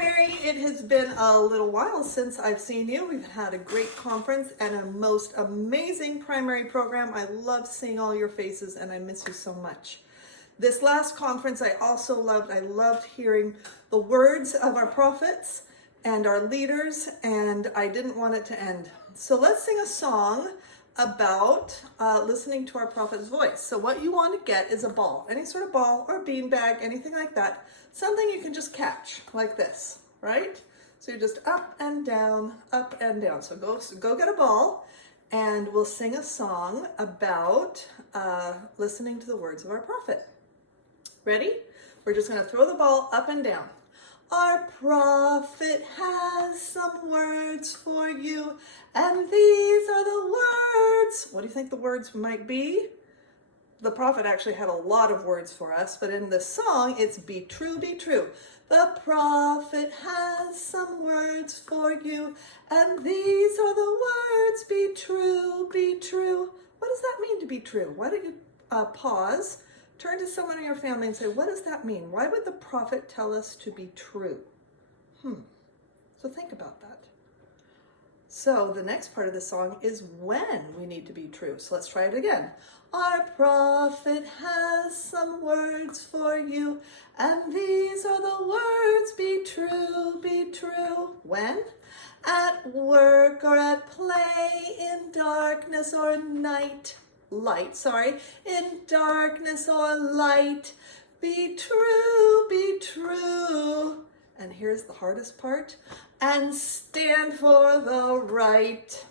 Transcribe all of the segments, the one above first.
Primary, it has been a little while since I've seen you. We've had a great conference and a most amazing primary program. I love seeing all your faces and I miss you so much. This last conference I also loved. I loved hearing the words of our prophets and our leaders, and I didn't want it to end. So let's sing a song about listening to our prophet's voice. So what you want to get is a ball, any sort of ball or beanbag, anything like that. Something you can just catch like this, right? So you're just up and down, up and down. So go get a ball and we'll sing a song about listening to the words of our prophet. Ready? We're just going to throw the ball up and down. Our prophet has some words for you, and these are the words. What do you think the words might be? The prophet actually had a lot of words for us, but in this song, it's be true, be true. The prophet has some words for you, and these are the words, be true, be true. What does that mean to be true? Why don't you pause, turn to someone in your family and say, what does that mean? Why would the prophet tell us to be true? So think about that. So the next part of the song is when we need to be true. So let's try it again. Our prophet has some words for you, and these are the words, be true, be true. When? At work or at play, in darkness or in darkness or light, be true, be true. And here's the hardest part, and stand for the right.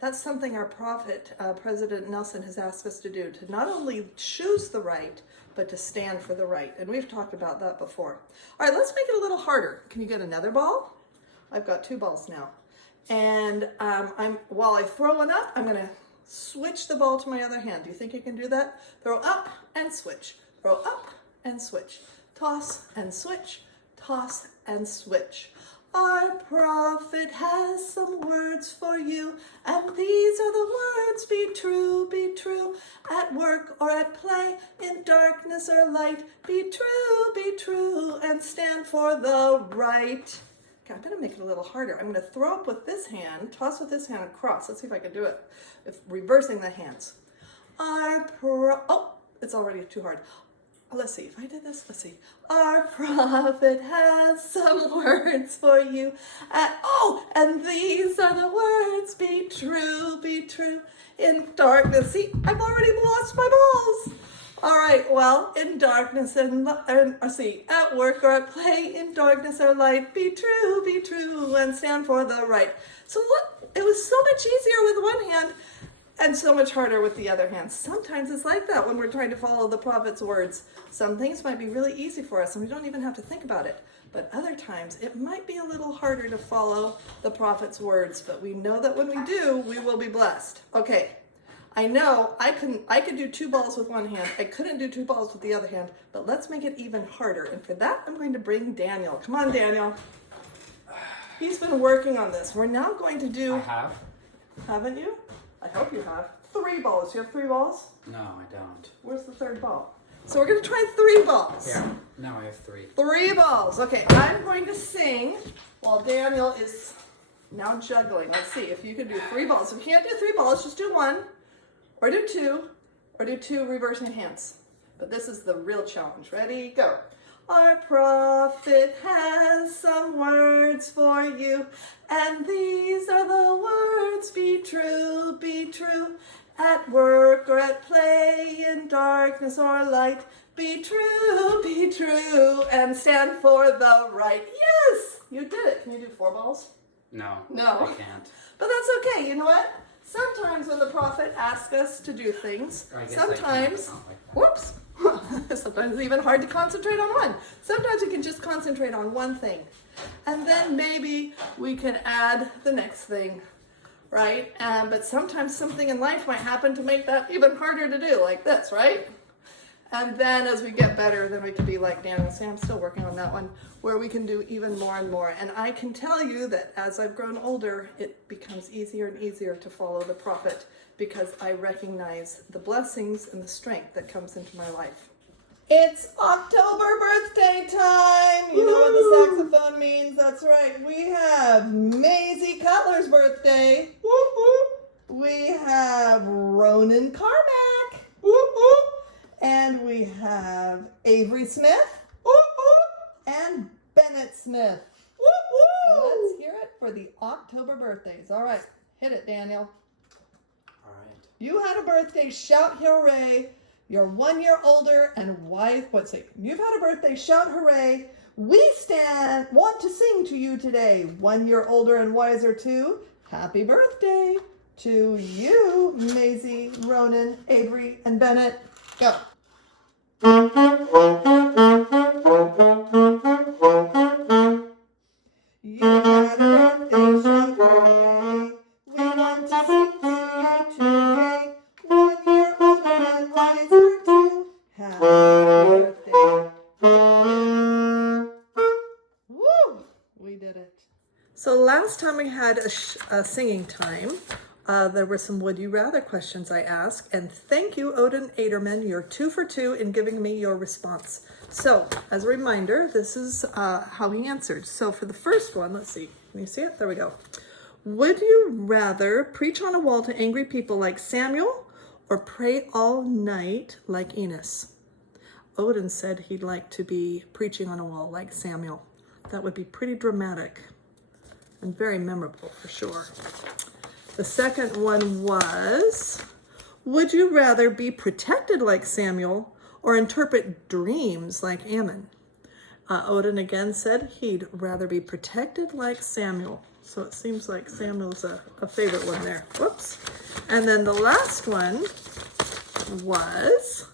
That's something our prophet, President Nelson, has asked us to do, to not only choose the right, but to stand for the right. And we've talked about that before. All right, let's make it a little harder. Can you get another ball? I've got 2 balls now. And while I throw one up, I'm gonna switch the ball to my other hand. Do you think you can do that? Throw up and switch. Throw up and switch. Toss and switch. Toss and switch. Our prophet has some words for you, and these are the words, be true, be true. At work or at play, in darkness or light, be true, and stand for the right. Okay, I'm gonna make it a little harder. I'm gonna throw up with this hand, toss with this hand, and cross. Let's see if I can do it. Reversing the hands. It's already too hard. Let's see, if I did this, let's see. Our prophet has some words for you. And these are the words, be true, in darkness. See, I've already lost my balls. All right, well, in darkness at work or at play, in darkness or light, be true, and stand for the right. So look, it was so much easier with one hand and so much harder with the other hand. Sometimes it's like that when we're trying to follow the prophet's words. Some things might be really easy for us and we don't even have to think about it. But other times it might be a little harder to follow the prophet's words, but we know that when we do, we will be blessed. Okay, I know I could do 2 balls with one hand. I couldn't do 2 balls with the other hand, but let's make it even harder. And for that, I'm going to bring Daniel. Come on, Daniel. He's been working on this. We're now going to do... I have. Haven't you? I hope you have. 3 balls. You have 3 balls? No, I don't. Where's the 3rd ball? So we're going to try 3 balls. Yeah, now I have 3. 3 balls. Okay, I'm going to sing while Daniel is now juggling. Let's see if you can do 3 balls. If you can't do 3 balls, just do 1, or do 2, or do 2 reversing hands. But this is the real challenge. Ready? Go. Our prophet has some words for you, and these are the words, be true, at work or at play, in darkness or light, be true, and stand for the right. Yes, you did it. Can you do 4 balls? No, No. I can't. But that's okay. You know what? Sometimes when the prophet asks us to do things, sometimes, whoops, sometimes it's even hard to concentrate on one. Sometimes we can just concentrate on one thing. And then maybe we can add the next thing, right? But sometimes something in life might happen to make that even harder to do, like this, right? And then as we get better, then we can be like Daniel. See, I'm still working on that one, where we can do even more and more. And I can tell you that as I've grown older, it becomes easier and easier to follow the prophet because I recognize the blessings and the strength that comes into my life. It's October birthday time. You know what the saxophone means. That's right. We have Maisie Cutler's birthday. Whoop, whoop. We have Ronan Carmack. Whoop, whoop. And we have Avery Smith. Whoop, whoop. And Bennett Smith. Whoop, whoop. Let's hear it for the October birthdays. All right, hit it, Daniel. All right. You had a birthday, shout hooray. You're 1 year older and why, you've had a birthday, shout hooray. We want to sing to you today. 1 year older and wiser too. Happy birthday to you, Maisie, Ronan, Avery, and Bennett. Go. You had a birthday, shout hooray. We want to sing to you today. 1 year older and wiser too. Happy birthday. Woo! We did it. So last time we had a singing time, there were some would you rather questions I asked, and thank you, Odin Aderman. You're 2 for 2 in giving me your response. So as a reminder, this is how he answered. So for the first one, let's see. Can you see it? There we go. Would you rather preach on a wall to angry people like Samuel or pray all night like Enos? Odin said he'd like to be preaching on a wall like Samuel. That would be pretty dramatic and very memorable for sure. The second one was, would you rather be protected like Samuel or interpret dreams like Ammon? Odin again said he'd rather be protected like Samuel. So it seems like Samuel's a favorite one there. Whoops. And then the last one was,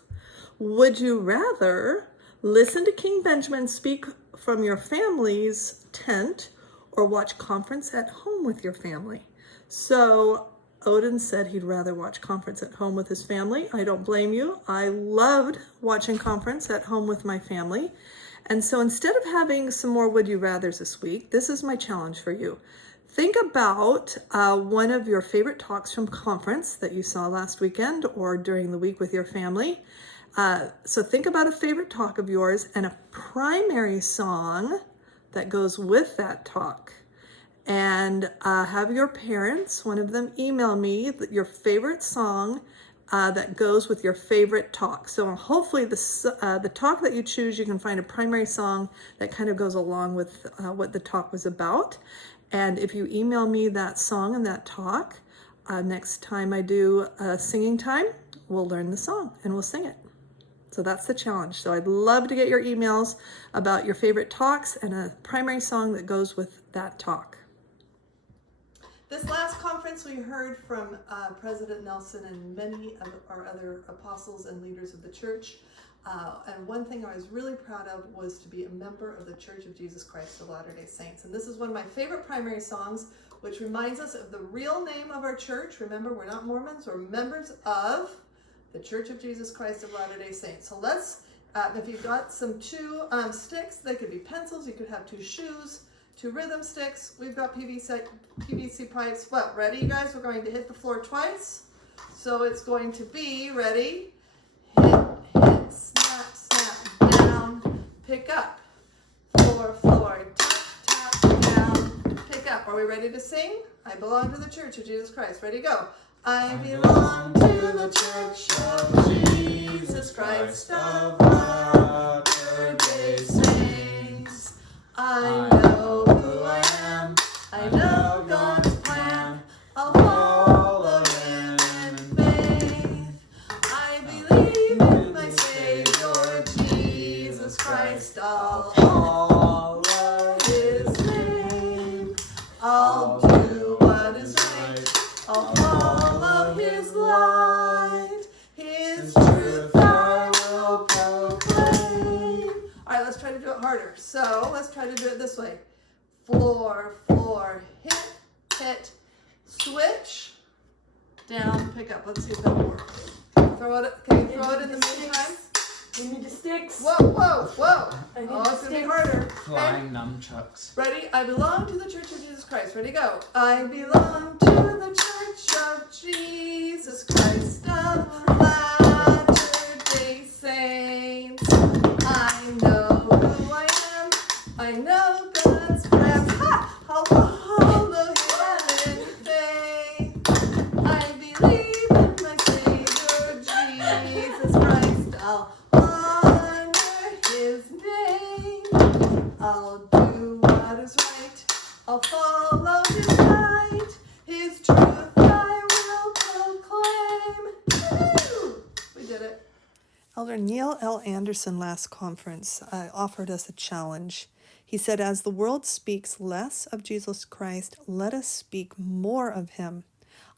would you rather listen to King Benjamin speak from your family's tent or watch conference at home with your family? So Odin said he'd rather watch conference at home with his family. I don't blame you. I loved watching conference at home with my family. And so instead of having some more would you rathers this week, this is my challenge for you. Think about one of your favorite talks from conference that you saw last weekend or during the week with your family. So think about a favorite talk of yours and a primary song that goes with that talk. And have your parents, one of them, email me your favorite song that goes with your favorite talk. So hopefully the talk that you choose, you can find a primary song that kind of goes along with what the talk was about. And if you email me that song and that talk, next time I do a singing time, we'll learn the song and we'll sing it. So that's the challenge. So I'd love to get your emails about your favorite talks and a primary song that goes with that talk. This last conference, we heard from President Nelson and many of our other apostles and leaders of the church. And one thing I was really proud of was to be a member of the Church of Jesus Christ of Latter-day Saints. And this is one of my favorite primary songs, which reminds us of the real name of our church. Remember, we're not Mormons, we're members of the Church of Jesus Christ of Latter-day Saints. So let's, if you've got some two sticks, they could be pencils, you could have two shoes, 2 rhythm sticks. We've got PVC pipes. Well, ready, you guys? We're going to hit the floor twice. So it's going to be, ready? Hit, hit, snap, snap, down, pick up. Floor, floor, tap, tap, down, pick up. Are we ready to sing? I belong to the Church of Jesus Christ. Ready, go. I belong to the Church of Jesus Christ of Latter-day Saints. I know who I am, I know God's plan, I'll follow Him in faith. I believe in my Savior, Jesus Christ, I'll follow His name. I'll do what is right, I'll follow His light, His truth I will proclaim. All right, let's try to do it harder. So let's try to do it this way. Floor, floor, hit, hit, switch, down, pick up. Let's see if that works. Throw it. Can you throw it in the meantime? We need the sticks. Whoa, whoa, whoa. I need Oh, the it's going to be sticks. harder. Flying nunchucks. Ready? I belong to the Church of Jesus Christ. Ready, go. I belong to the Church of Jesus Christ of Latter-day Saints. I know who I am. I know God's plan. I'll follow his light, his truth I will proclaim. Woo! We did it. Elder Neil L. Anderson last conference offered us a challenge. He said, as the world speaks less of Jesus Christ, let us speak more of him.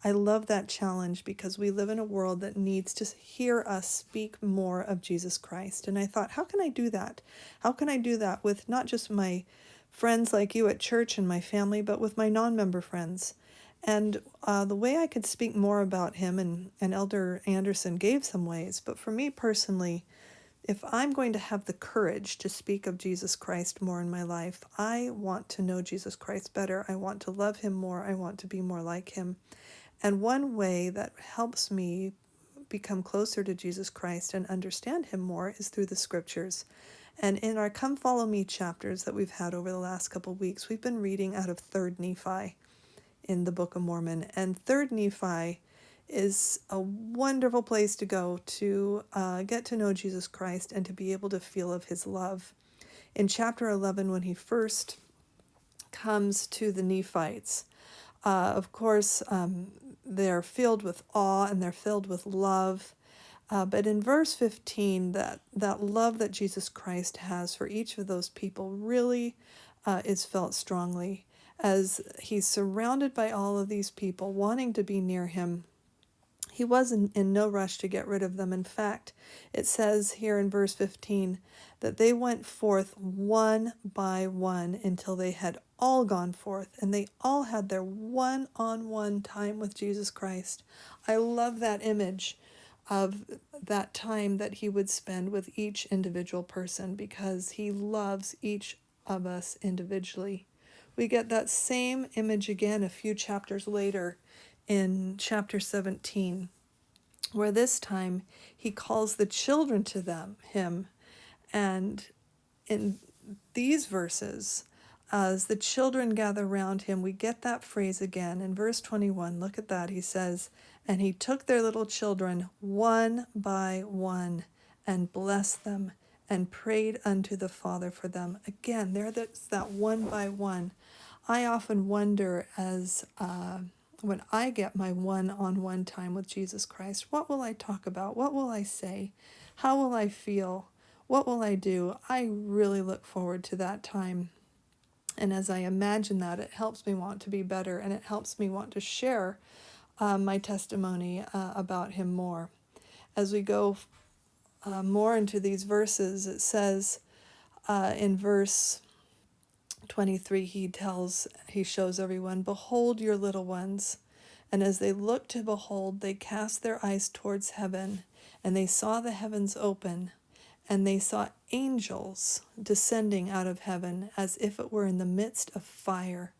I love that challenge because we live in a world that needs to hear us speak more of Jesus Christ. And I thought, how can I do that? How can I do that with not just my friends like you at church and my family, but with my non-member friends? And the way I could speak more about him, and Elder Anderson gave some ways, but for me personally, if I'm going to have the courage to speak of Jesus Christ more in my life, I want to know Jesus Christ better. I want to love him more. I want to be more like him. And one way that helps me become closer to Jesus Christ and understand him more is through the scriptures. And in our Come Follow Me chapters that we've had over the last couple of weeks, we've been reading out of 3rd Nephi in the Book of Mormon. And 3rd Nephi is a wonderful place to go to get to know Jesus Christ and to be able to feel of his love. In chapter 11, when he first comes to the Nephites, of course, they're filled with awe and they're filled with love. But in verse 15, that love that Jesus Christ has for each of those people really is felt strongly as he's surrounded by all of these people wanting to be near him. He was in no rush to get rid of them. In fact, it says here in verse 15 that they went forth one by one until they had all gone forth, and they all had their one-on-one time with Jesus Christ. I love that image of that time that he would spend with each individual person because he loves each of us individually. We get that same image again a few chapters later in chapter 17, where this time he calls the children to him. And in these verses, as the children gather round him, we get that phrase again. In verse 21, look at that. He says, and he took their little children one by one and blessed them and prayed unto the Father for them. Again, that's that one by one. I often wonder as when I get my one-on-one time with Jesus Christ, what will I talk about? What will I say? How will I feel? What will I do? I really look forward to that time. And as I imagine that, it helps me want to be better, and it helps me want to share my testimony about him more. As we go more into these verses, it says in verse 23, he shows everyone, behold your little ones. And as they looked to behold, they cast their eyes towards heaven, and they saw the heavens open, and they saw angels descending out of heaven as if it were in the midst of fire.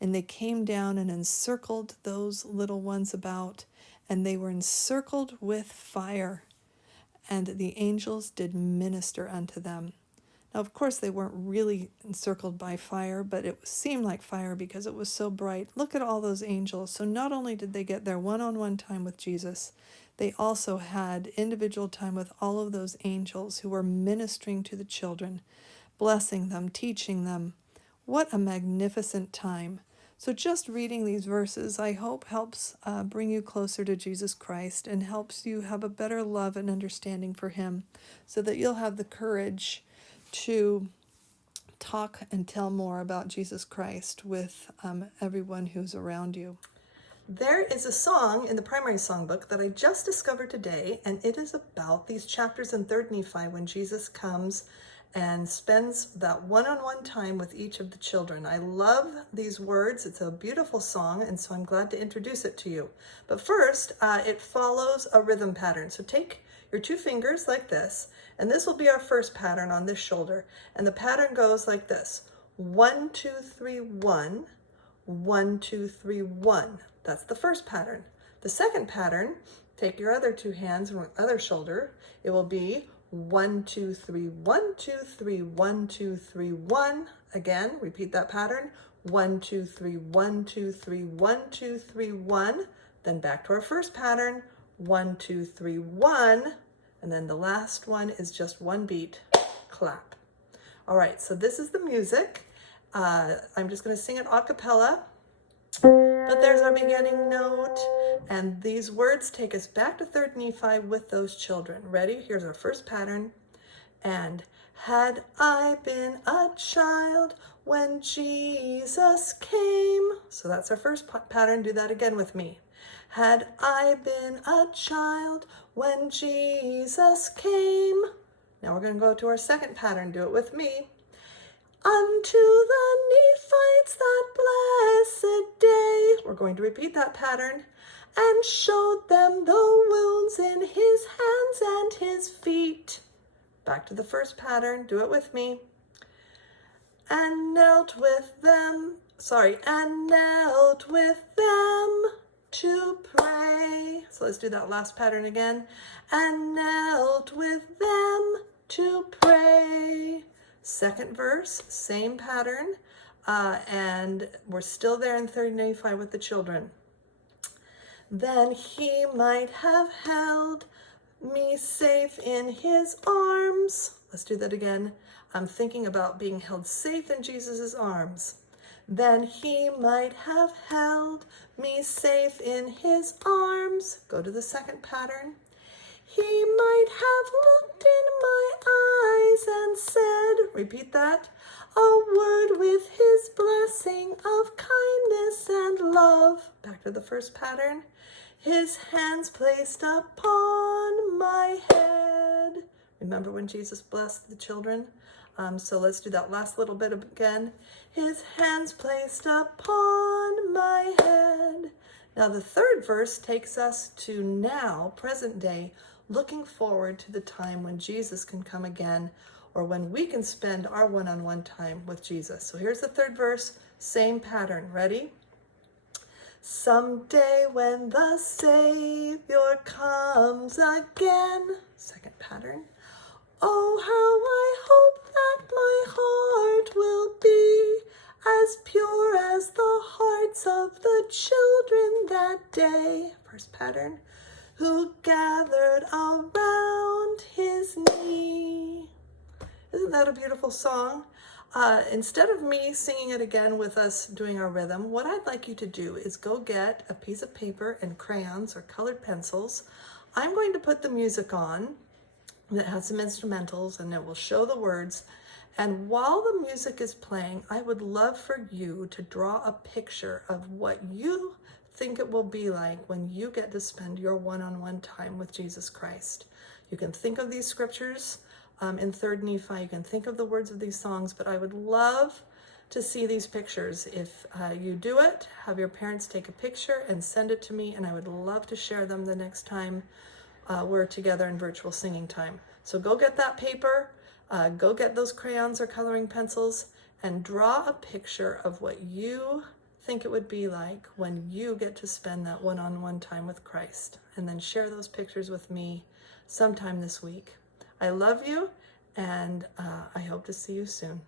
And they came down and encircled those little ones about, and they were encircled with fire. And the angels did minister unto them. Now, of course, they weren't really encircled by fire, but it seemed like fire because it was so bright. Look at all those angels. So not only did they get their one-on-one time with Jesus, they also had individual time with all of those angels who were ministering to the children, blessing them, teaching them. What a magnificent time. So just reading these verses, I hope, helps bring you closer to Jesus Christ and helps you have a better love and understanding for him so that you'll have the courage to talk and tell more about Jesus Christ with everyone who's around you. There is a song in the primary songbook that I just discovered today, and it is about these chapters in 3rd Nephi when Jesus comes and spends that one-on-one time with each of the children. I love these words. It's a beautiful song, and so I'm glad to introduce it to you. But first, it follows a rhythm pattern. So take your 2 fingers like this, and this will be our first pattern on this shoulder. And the pattern goes like this. 1, 2, 3, 1. 1, 2, 3, 1. That's the first pattern. The second pattern, take your other 2 hands on the other shoulder. It will be 1, 2, 3, 1, 2, 3, 1, 2, 3, 1. Again, repeat that pattern. 1, 2, 3, 1, 2, 3, 1, 2, 3, 1. Then back to our first pattern. 1, 2, 3, 1. And then the last one is just one beat, clap. All right, so this is the music. I'm just going to sing it a cappella. But there's our beginning note, and these words take us back to 3rd Nephi with those children. Ready? Here's our first pattern. And had I been a child when Jesus came. So that's our first pattern. Do that again with me. Had I been a child when Jesus came. Now we're going to go to our second pattern. Do it with me. Unto the Nephites that blessed day. We're going to repeat that pattern. And showed them the wounds in his hands and his feet. Back to the first pattern. Do it with me. And knelt with them to pray. So let's do that last pattern again. And knelt with them to pray. Second verse, same pattern, and we're still there in 3rd Nephi with the children. Then he might have held me safe in his arms. Let's do that again. I'm thinking about being held safe in Jesus's arms. Then he might have held me safe in his arms. Go to the second pattern. He might have looked in my eyes and said, repeat that, a word with his blessing of kindness and love. Back to the first pattern. His hands placed upon my head. Remember when Jesus blessed the children? So let's do that last little bit again. His hands placed upon my head. Now the third verse takes us to now, present day, looking forward to the time when Jesus can come again, or when we can spend our one-on-one time with Jesus. So here's the third verse, same pattern. Ready? Someday when the Savior comes again. Second pattern. Oh, how I hope that my heart will be as pure as the hearts of the children that day. First pattern. Who gathered around his knee. Isn't that a beautiful song? Instead of me singing it again with us doing our rhythm, what I'd like you to do is go get a piece of paper and crayons or colored pencils. I'm going to put the music on that has some instrumentals, and it will show the words. And while the music is playing, I would love for you to draw a picture of what you think it will be like when you get to spend your one-on-one time with Jesus Christ. You can think of these scriptures in 3rd Nephi. You can think of the words of these songs, but I would love to see these pictures. If you do it, have your parents take a picture and send it to me, and I would love to share them the next time we're together in virtual singing time. So go get that paper, go get those crayons or coloring pencils, and draw a picture of what you think it would be like when you get to spend that one-on-one time with Christ, and then share those pictures with me sometime this week. I love you, and I hope to see you soon.